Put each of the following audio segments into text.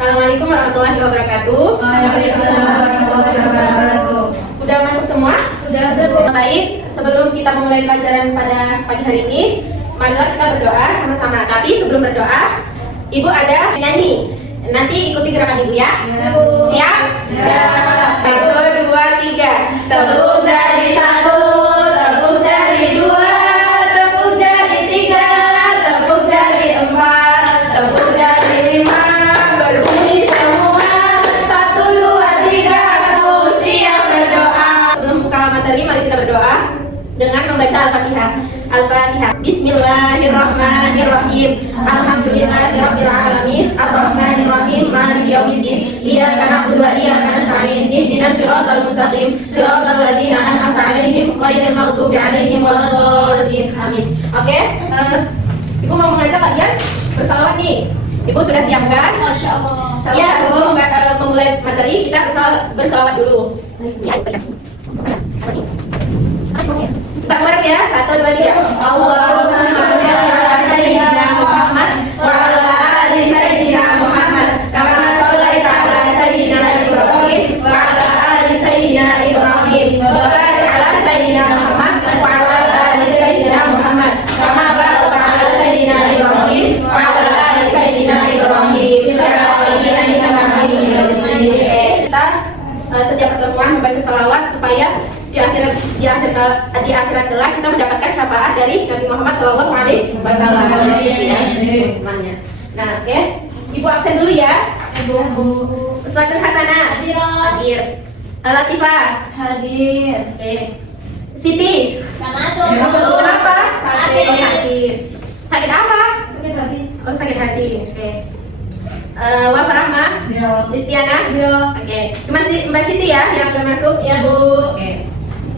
Assalamualaikum warahmatullahi wabarakatuh. Waalaikumsalam warahmatullahi wabarakatuh. Udah masuk semua? Sudah, Bu. Baik, sebelum kita memulai pelajaran pada pagi hari ini, marilah kita berdoa sama-sama. Tapi sebelum berdoa, Ibu ada nyanyi. Nanti ikuti gerakan Ibu ya. Bu. Siap? Siap. 1, 2, 3. Tepuk jadi 1, tepuk jadi 2, tepuk jadi 3, tepuk jadi 4, tepuk jadi 5. Berbunyi semua. 1, 2, 3. Aku siap berdoa. Sebelum buka materi, mari kita berdoa dengan membaca Al-Fatihah. Al-Fatihah. Bismillahirrahmanirrahim. Alhamdulillahirabbil alamin. Arrahmanirrahim. Maliki yaumiddin. Iyyaka na'budu wa iyyaka nasta'in. Ihdinas siratal mustaqim. Siratal ladzina an'amta 'alaihim ghairil maghdubi 'alaihim waladdallin. Amin. Oke, Ibu mau mengajak kalian bersalawat nih. Ibu sudah siapkan? Masya Allah. Ya, sebelum memulai materi kita bersalawat dulu. Ya, bareng-bareng ya, 1, 2, 3. Allahumma shalli ala sayyidina Muhammad wa ala ali sayyidina Muhammad kama shallaita ala sayyidina Ibrahim wa ala ali sayyidina Ibrahim wa barik ala sayyidina Muhammad wa ala ali sayyidina Muhammad kama barakta ala sayyidina Ibrahim wa ala ali sayyidina Ibrahim fil alamin innaka Hamidum Majid. Kita setiap pertemuan membaca salawat supaya di akhirat kelak kita mendapatkan syafaat dari Nabi Muhammad SAW. Nah, oke. Ibu absen dulu ya. Ibu. Uswatun hasanah. Hadir. Latifah. Hadir. Oke. Siti. Masuk. Kenapa? Sakit. Oh, sakit. Sakit apa? Sakit hati. Oh, sakit hati. Oke. Wafat Rahma. Ya. Distiana. Ya. Oke. Cuma Mbak Siti ya yang udah masuk. Ya, Bu. Oke.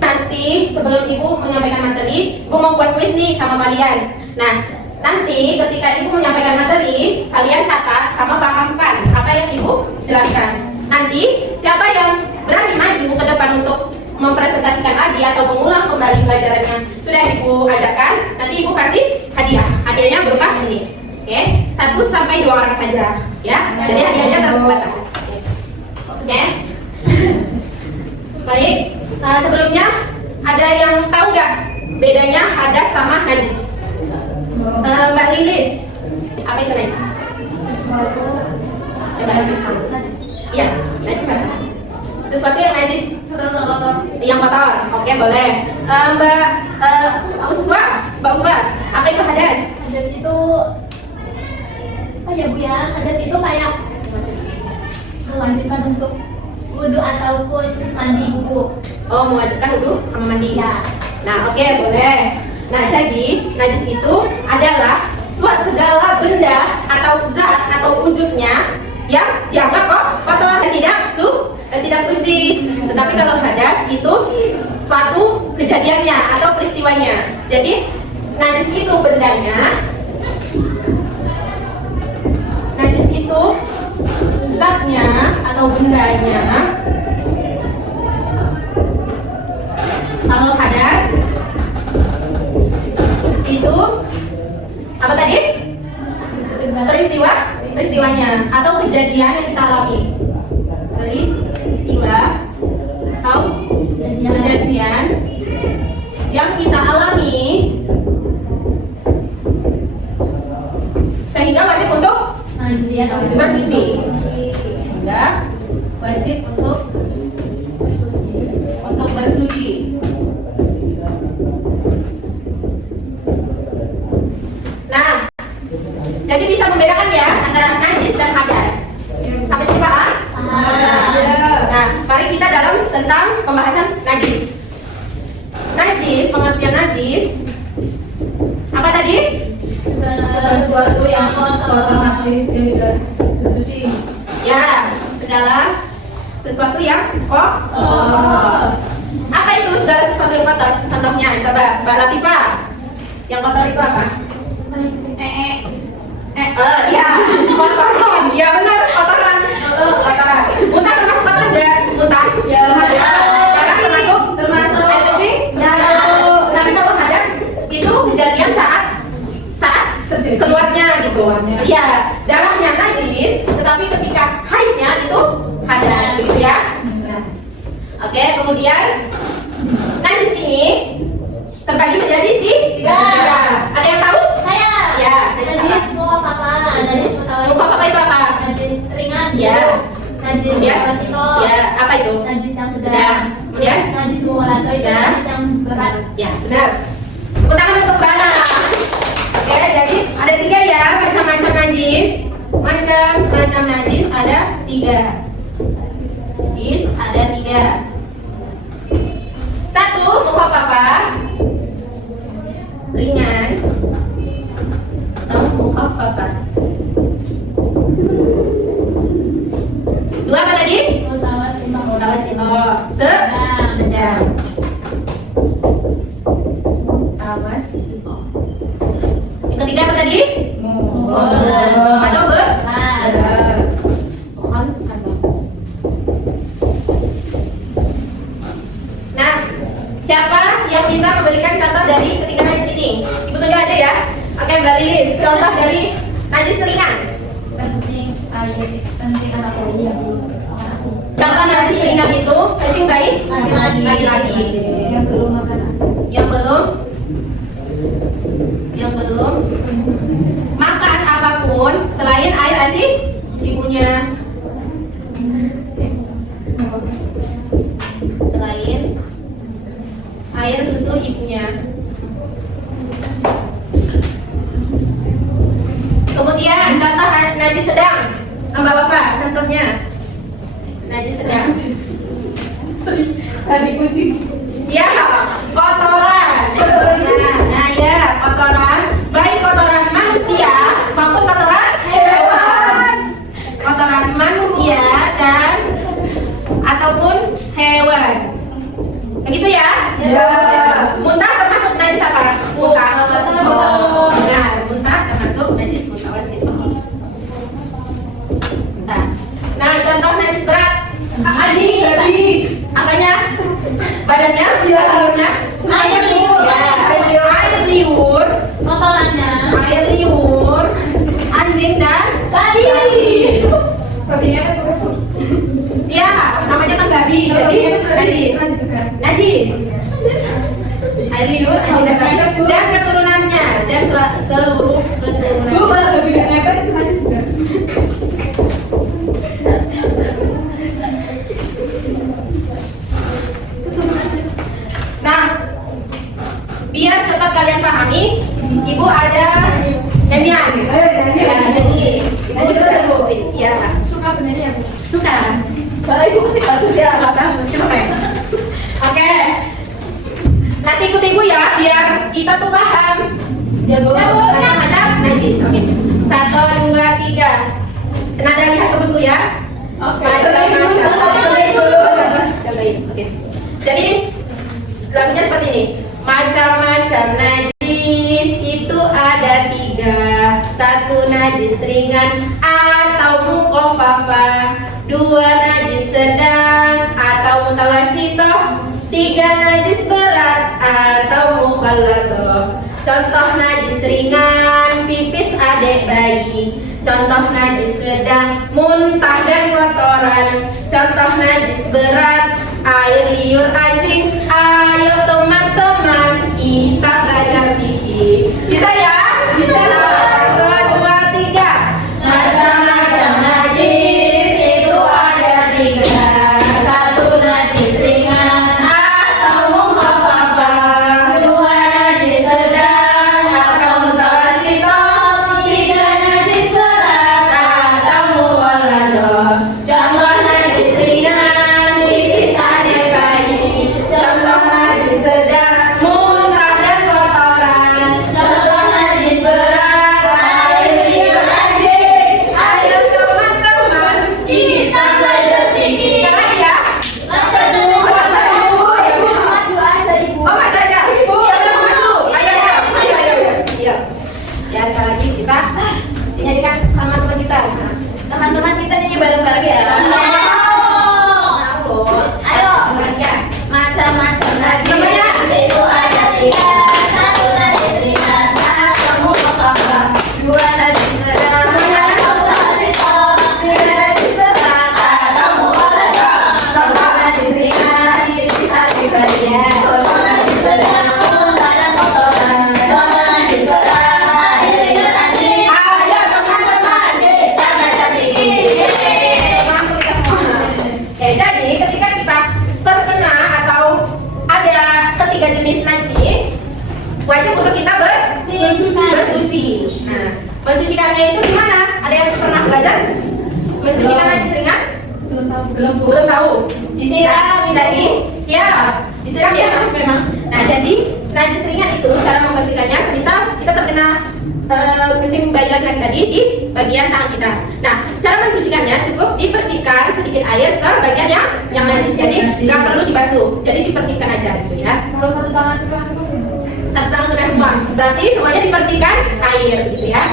Nanti sebelum Ibu menyampaikan materi, Ibu mau buat kuis nih sama kalian. Nah, nanti ketika Ibu menyampaikan materi, kalian catat sama pahamkan apa yang Ibu jelaskan. Nanti siapa yang berani maju ke depan untuk mempresentasikan lagi atau mengulang kembali pelajarannya sudah Ibu ajarkan, nanti Ibu kasih hadiah. Hadiahnya berupa ini. Oke, 1 sampai 2 orang saja, ya. Jadi hadiahnya terbatas. Oke. Baik. Sebelumnya ada yang tahu nggak bedanya hadas sama najis? Mbak Lilis, apa itu najis? Sesuatu Mbak Lilis tahu? najis. Iya, najis apa? Sesuatu yang najis, Kotor. yang kotor. Oke, boleh. Mbak Uswa, apa itu hadas? Hadas itu apa ya, Bu ya? Hadas itu kayak mewajibkan untuk wudhu ataupun mandi, Bu. Oh, mewajibkan wudhu sama mandi. Ya. Nah, oke, boleh. Nah, jadi najis itu adalah segala benda atau zat atau wujudnya yang dianggap kotor dan tidak suci. Tetapi kalau hadas itu suatu kejadiannya atau peristiwanya. Jadi najis itu bendanya, najis itu zatnya atau bendanya. Kalau hadas itu apa tadi? Peristiwanya atau kejadian yang kita alami. Peristiwa atau kejadian yang kita alami sehingga wajib untuk bersuci. Sehingga wajib untuk bersuci. Nah, jadi bisa membedakan ya antara najis dan hadas. Sampai sini paham? Nah, mari kita dalam tentang pembahasan najis. Najis, pengertian najis apa tadi? Sesuatu yang kotor, najis, tidak bersuci. Ya, segala sesuatu yang kotor. Apa itu segala sesuatu yang kotor? Contohnya, coba Mbak Latifah. Yang kotor itu apa? Ya, kotoran. Ya benar, kotoran. Kotoran. Muntah termasuk kotor nggak? Muntah. Ya. Darah termasuk? Air kencing? Ya. Tapi kalau hadas itu kejadian saat keluarnya gitu. Iya, darahnya najis najis, tetapi ketika haidnya itu hadas, begitu ya. Oke, kemudian najis ini terbagi menjadi tiga. Ada yang tahu? Saya. Ya, najis apa? Najis mukhafafah, najis Mukhafafah itu apa? najis ringan. Ya. Najis Kemudian? mutawasito. Ya, apa itu? Najis yang Sedang. sedang. Kemudian? Najis mughalazo itu Ya. najis yang berat. Ya, benar. Tepuk tangan untuk Bana. Oke, jadi ada tiga ya macam-macam najis. Macam-macam najis ada tiga. Najis ada tiga. Satu, mukhafafah, ringan. Mukhafafah. Dua apa tadi? Mutawasito. Mutawasito. Sedang. Mutawasito. Yang ketiga apa tadi? Atau berat. Nah, siapa yang bisa memberikan contoh dari ketiga najis ini? Ibu tunjuk aja ya. Oke, Mbak Lilis, contoh dari najis ringan. Kencing air, kencing anak bayi yang belum masih. Contoh najis ringan itu kencing bayi laki-laki. Yang belum makan asi. Yang belum makan apapun selain air asi ibunya. Selain air susu ibunya. Kemudian contoh najis sedang. Mbak Bapak, contohnya najis sedang. Tadi kucing. Ya, kotoran. Nah, ya, kotoran. Baik kotoran manusia maupun kotoran hewan. Kotoran manusia dan ataupun hewan. Begitu ya? Ya. Muntah termasuk najis apa? Muntah. Benar, muntah termasuk najis mutawasito. Muntah. Nah, contoh najis berat. Tadi. Apanya? Badannya? Ya. Airnya? Air liur. Ya. Air liur. Kotorannya. Air liur. Anjing dan Babi. Babinya kan berapa? ya, namanya kan babi. Jadi najis. Air liur, anjing dan babi dan keturunannya dan seluruh Gue keturunannya. malah babi gak nebak itu najis kan? Nah, biar cepat kalian pahami, ibu ada nyanyian. Ya, nyanyi. Ibu suka bu? Iya. Suka benernya Bu. Suka. Soalnya ibu musik bagus ya. Nggak bagus, keren. Oke. Nanti ikut ibu ya, biar kita tuh paham. Jago. Macam-macam najis. Oke. 1, 2, 3. Nada lihat ke bentuk ya. Oke. Cobain. Oke. Jadi lagunya seperti ini. Macam-macam najis itu ada 3. 1 najis ringan atau mukhafafah, 2 najis sedang atau mutawasito, 3 najis berat atau mukhallathah. Contoh najis ringan pipis adik bayi. Contoh najis sedang muntah dan kotoran. Contoh najis berat air liur anjing. Ayo teman-teman kita belajar fikih. Bisa ya? Bisa. 1, 2, 3. Macam-macam najis itu ada 3. 1 najis ringan atau mukhafafah, 2 najis sedang atau mutawasito, 3 najis berat atau mukhallathah. Contoh najis ringan pipis adik bayi. Contoh najis sedang muntah dan kotoran. Contoh najis berat mensucikan najis ringan? Belum tahu. Disiram, jadi ya disiram ya memang. Nah jadi najis ringan itu cara membersihkannya, semisal kita terkena kencing bayi laki-laki tadi di bagian tangan kita. Nah cara mensucikannya cukup dipercikan sedikit air ke bagian yang najis, jadi nggak perlu dibasuh, jadi dipercikan aja gitu ya. Kalau satu tangan itu masuk. Satu tangan sudah semua, berarti semuanya dipercikan air gitu ya.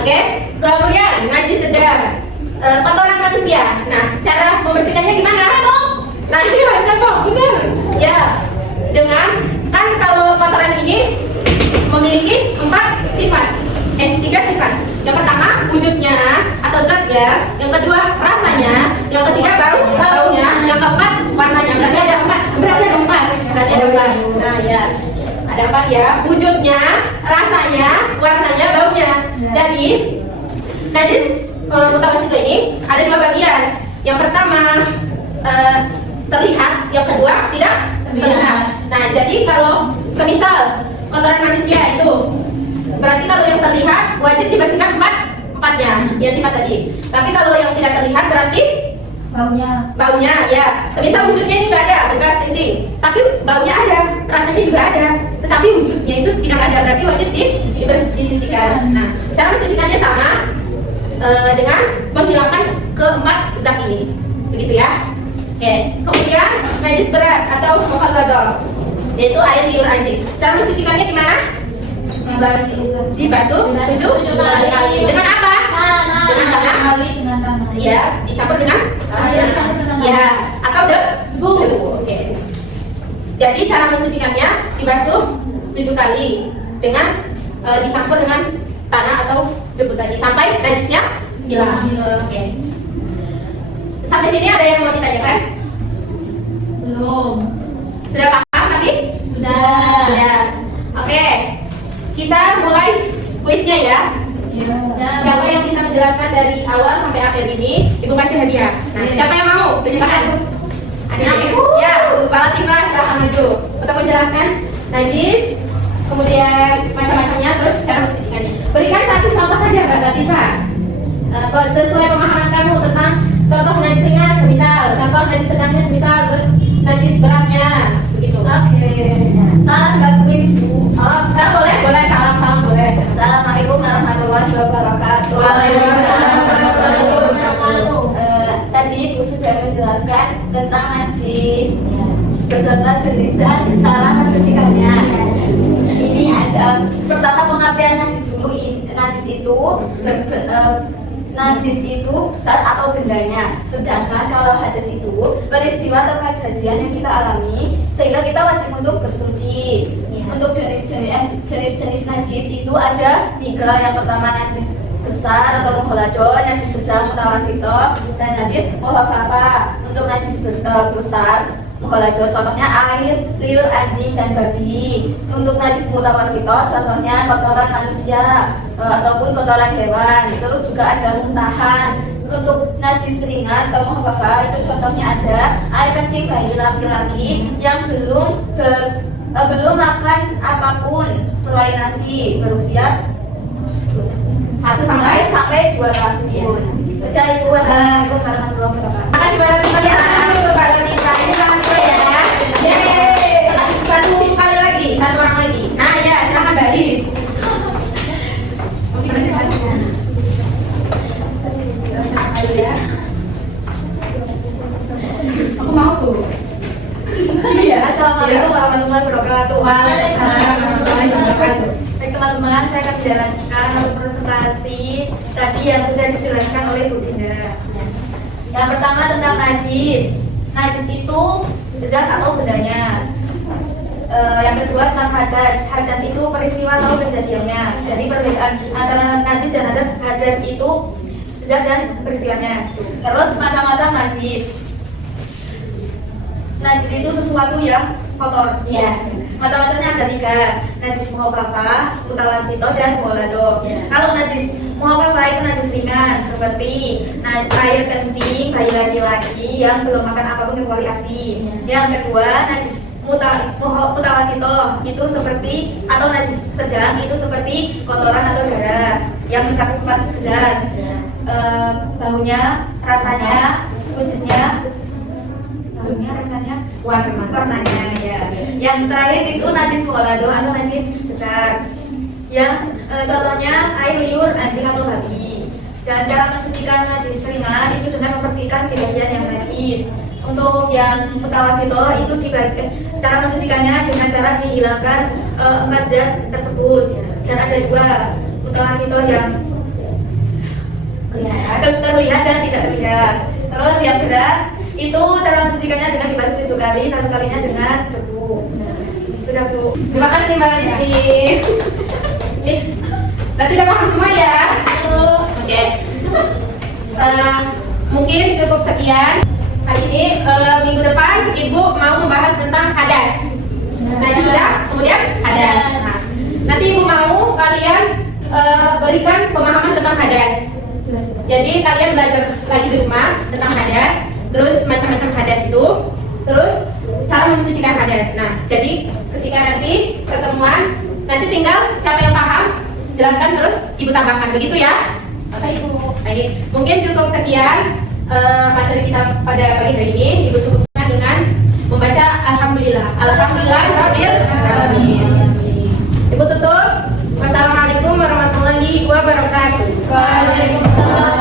Oke, kemudian najis sedang, kotoran manusia. Nah cara membersihkannya gimana? Nah iya, cebok, benar. Ya, dengan kan kalau kotoran ini memiliki 3 sifat. Yang pertama wujudnya atau zatnya, yang kedua rasanya, yang ketiga baunya, yang keempat warnanya. Berarti ada 4. Nah ya, ada 4 ya. Wujudnya, rasanya, warnanya, baunya. Jadi najis mutawasit ini ada 2 bagian. Yang pertama terlihat, yang kedua tidak terlihat. Nah jadi kalau semisal kotoran manusia itu, berarti kalau yang terlihat wajib dibersihkan 4-empatnya ya sifat tadi. Tapi kalau yang tidak terlihat berarti baunya ya. Semisal wujudnya ini nggak ada bekas kencing, tapi baunya ada, rasanya juga ada, tetapi wujudnya itu tidak ada, berarti wajib disucikan. Nah cara mensucikannya sama dengan menghilangkan ke-4 zat ini, begitu ya. Oke, kemudian najis berat atau mukhalladah, yaitu air liur anjing. Cara mensucikannya gimana? Dibasuh 7 kali. Dengan apa? Dengan tanah. Iya, dicampur dengan ya, atau debu. Oke. Jadi cara mensucikannya dibasuh 7 kali dengan dicampur dengan tanah atau debu tadi sampai najisnya hilang. Oke. Sampai sini ada yang mau ditanyakan? Belum. Sudah paham tadi? Sudah. Oke. Kita mulai kuisnya ya. Siapa yang bisa menjelaskan dari awal sampai akhir ini, Ibu kasih hadiah. Nah, siapa yang mau? Silakan. Ada ya, Mbak Latifah silahkan maju untuk menjelaskan najis, kemudian macam-macamnya, terus cara mensucikannya. Berikan satu contoh saja Mbak Latifah. Sesuai pemahaman kamu tentang contoh najis ringan, semisal, contoh najis sedangnya, semisal, terus najis beratnya, begitu. Oke. Salam gabungin Bu. Oh, boleh, salam boleh. Assalamualaikum warahmatullahi wabarakatuh. Waalaikumsalam warahmatullahi wabarakatuh. Tadi Ibu sudah menjelaskan tentang najis beserta jenis dan cara mensucikannya. Ini ada pertama pengertian najis dulu. Najis itu najis itu zat atau bendanya. Sedangkan kalau hadas itu peristiwa atau kejadian yang kita alami sehingga kita wajib untuk bersuci. Untuk jenis-jenis najis itu ada 3. Yang pertama najis besar atau mukhalladah, najis sedang mutawasito, dan najis mukhaffafa. Untuk najis besar mukhalladah contohnya air liur anjing dan babi. Untuk najis mutawasito contohnya kotoran manusia ataupun kotoran hewan. Terus juga ada muntahan. Untuk najis ringan atau mukhaffafa itu contohnya ada air kencing bayi laki-laki yang belum makan apapun selain nasi berusia 1 sampai 2 tahun. Udah Ibu, wassalamualaikum warahmatullahi wabarakatuh. Makasih banyak ya. Untuk Mbak Latifah ini langsung ya. Yeay. Satu kali lagi, satu orang lagi. Nah ya, silakan Mbak Riz. Aku mau Bu. Iya. Assalamualaikum warahmatullahi wabarakatuh. Waalaikumsalam warahmatullahi wabarakatuh. Baik teman-teman, saya akan menjelaskan untuk presentasi tadi yang sudah dijelaskan oleh Bu Dinda. Yang pertama tentang najis. Najis itu zat atau bendanya. Yang kedua tentang hadas. Hadas itu peristiwa atau kejadiannya. Jadi perbedaan antara najis dan hadas. Hadas itu zat dan peristiwanya. Terus macam-macam najis. Najis itu sesuatu yang kotor. Ya. Macam-macamnya ada 3. Najis mukhaffafa, mutawasito, dan mukhalladah. Kalau najis mukhaffafa itu najis ringan seperti air kencing bayi laki-laki yang belum makan apapun kecuali ASI. Yang kedua najis mutawasito itu seperti, atau najis sedang itu seperti kotoran atau darah yang mencakup 4 zat. baunya, rasanya, wujudnya, baunya, rasanya, warnanya ya. Yang terakhir itu najis mughalladho atau najis besar. Yang contohnya air liur, anjing atau babi. Dan cara mensucikan najis ringan itu dengan membersihkan di bagian yang najis. Untuk yang mutawasito itu cara mensucikannya dengan cara dihilangkan 4 zat tersebut. Dan ada 2 mutawasito yang terlihat dan tidak terlihat. Terus yang berat itu cara mensucikannya dengan dibasuh 7 kali, 1 kalinya dengan debu. Sudah Bu. Terima kasih Mbak Rizky. Berarti udah paham semua ya? Oke. Mungkin cukup sekian. Hari ini minggu depan Ibu mau membahas tentang hadas. Tadi sudah, kemudian hadas. Nah, nanti Ibu mau kalian berikan pemahaman tentang hadas. Jadi kalian belajar lagi di rumah tentang hadas, terus macam-macam hadas itu, terus cara mensucikan hadas. Nah, jadi ketika nanti pertemuan, nanti tinggal siapa yang paham, jelaskan terus Ibu tambahkan, begitu ya? Oke Ibu. Baik, mungkin cukup sekian materi kita pada pagi hari ini. Ibu cukupkan dengan membaca Alhamdulillah. Alhamdulillahirabbil alamin. Ibu tutup. Wassalamualaikum warahmatullahi wabarakatuh. Waalaikumsalam.